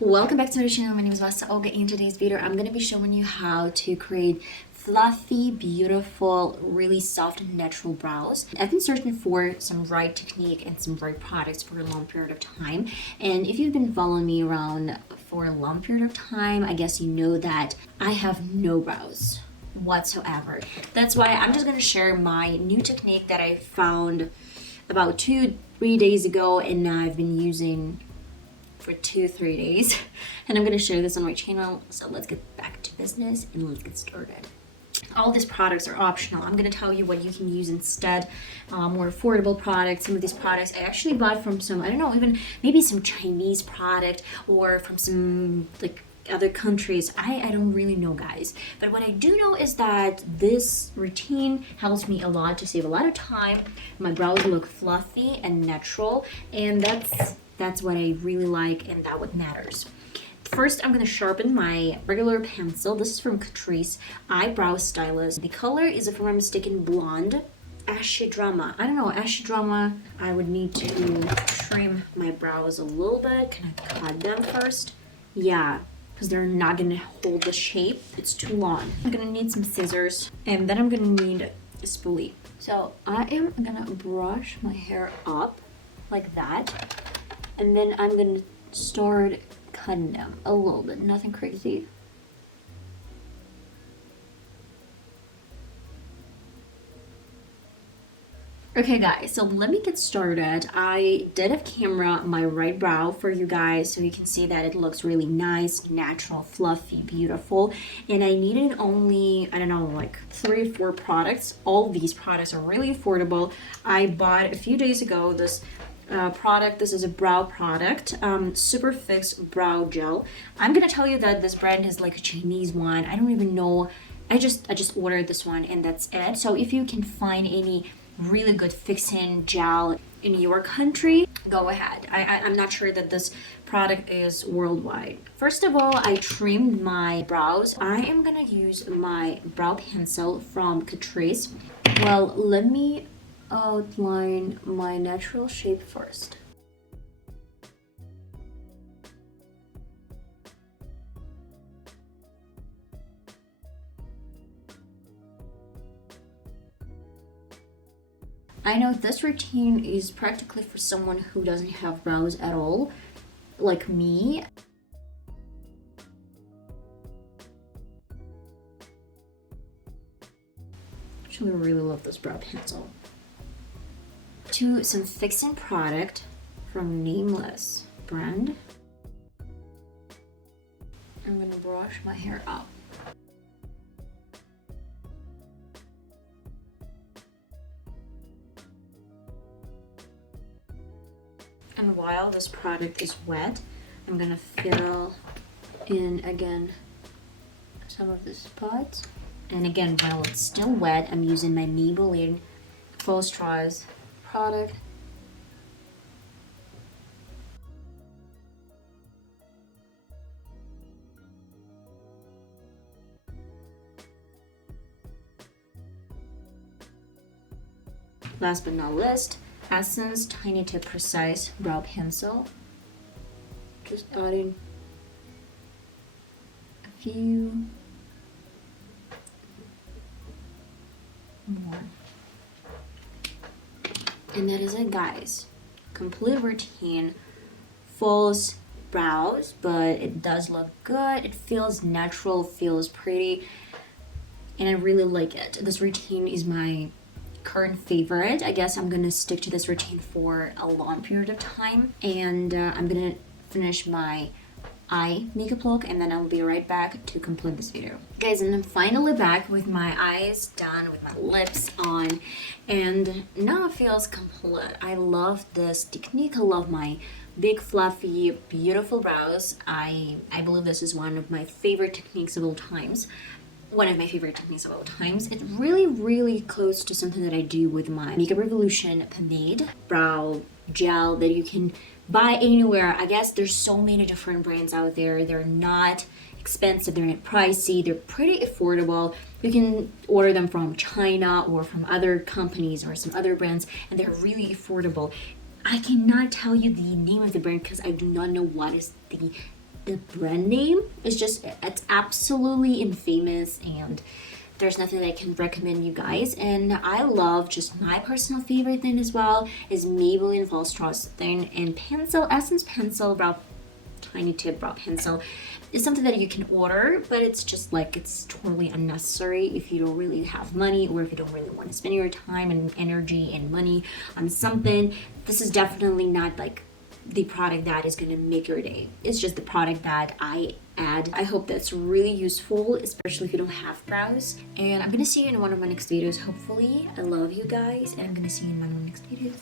Welcome back to my channel. My name is VassaOlga. In today's video, I'm going to be showing you how to create fluffy, beautiful, really soft and natural brows. I've been searching for some right technique and some right products for a long period of time. And if you've been following me around for a long period of time, I guess you know that I have no brows whatsoever. That's why I'm just going to share my new technique that I found about 2-3 days ago, and I've been using for 2-3 days, and I'm going to share this on my channel. So let's get back to business and let's get started. All these products are optional. I'm going to tell you what you can use instead, more affordable products. Some of these products I actually bought from some, I don't know, even maybe some Chinese product or from some like other countries. I don't really know, guys, but what I do know is that this routine helps me a lot to save a lot of time. My brows look fluffy and natural, and that's what I really like, and that what matters. First, I'm going to sharpen my regular pencil. This is from Catrice Eyebrow Stylist. The color is, if I'm not mistaken, blonde. Ashy Drama. I don't know, Ashy Drama. I would need to trim my brows a little bit. Can I cut them first? Yeah, because they're not going to hold the shape. It's too long. I'm going to need some scissors, and then I'm going to need a spoolie. So I am going to brush my hair up like that. And then I'm gonna start cutting them a little bit, nothing crazy. Okay guys, so let me get started. I did have camera my right brow for you guys so you can see that it looks really nice, natural, fluffy, beautiful. And I needed only, I don't know, like 3 or 4 products. All these products are really affordable. I bought a few days ago this product. This is a brow product, Super Fix Brow Gel. I'm gonna tell you that this brand is like a Chinese one. I don't even know. I just ordered this one, and that's it. So if you can find any really good fixing gel in your country, go ahead. I'm not sure that this product is worldwide. First of all, I trimmed my brows. I am gonna use my brow pencil from Catrice. Well, let me outline my natural shape first. I know this routine is practically for someone who doesn't have brows at all, like me. Actually, I really love this brow pencil. To some fixing product from Nameless brand. I'm gonna brush my hair up. And while this product is wet, I'm gonna fill in again some of the spots. And again, while it's still wet, I'm using my Maybelline Faux Straws product. Last but not least, Essence Tiny Tip Precise Brow Pencil. Just adding a few more. And that is it, guys. Complete routine, false brows, but it does look good. It feels natural, feels pretty, and I really like it. This routine is my current favorite. I guess I'm gonna stick to this routine for a long period of time, and I'm gonna finish my eye makeup look, and then I'll be right back to complete this video. Guys, and I'm finally back with my eyes done, with my lips on, and now it feels complete. I love this technique. I love my big, fluffy, beautiful brows. I believe this is one of my favorite techniques of all times. It's really, really close to something that I do with my Makeup Revolution pomade brow gel that you can buy anywhere. I guess there's so many different brands out there. They're not expensive, they're not pricey, they're pretty affordable. You can order them from China or from other companies or some other brands, and they're really affordable. I cannot tell you the name of the brand because I do not know what is the the brand name is just, it's absolutely infamous, and there's nothing that I can recommend you guys. And I love, just my personal favorite thing as well is Maybelline False Thin and Pencil, Essence Pencil Brow, Tiny Tip Brow Pencil. It's something that you can order, but it's just like, it's totally unnecessary if you don't really have money, or if you don't really want to spend your time and energy and money on something. This is definitely not like the product that is going to make your day. It's just the product that I add. I hope that's really useful, especially if you don't have brows. And I'm going to see you in one of my next videos, hopefully. I love you guys, and I'm going to see you in one of my next videos.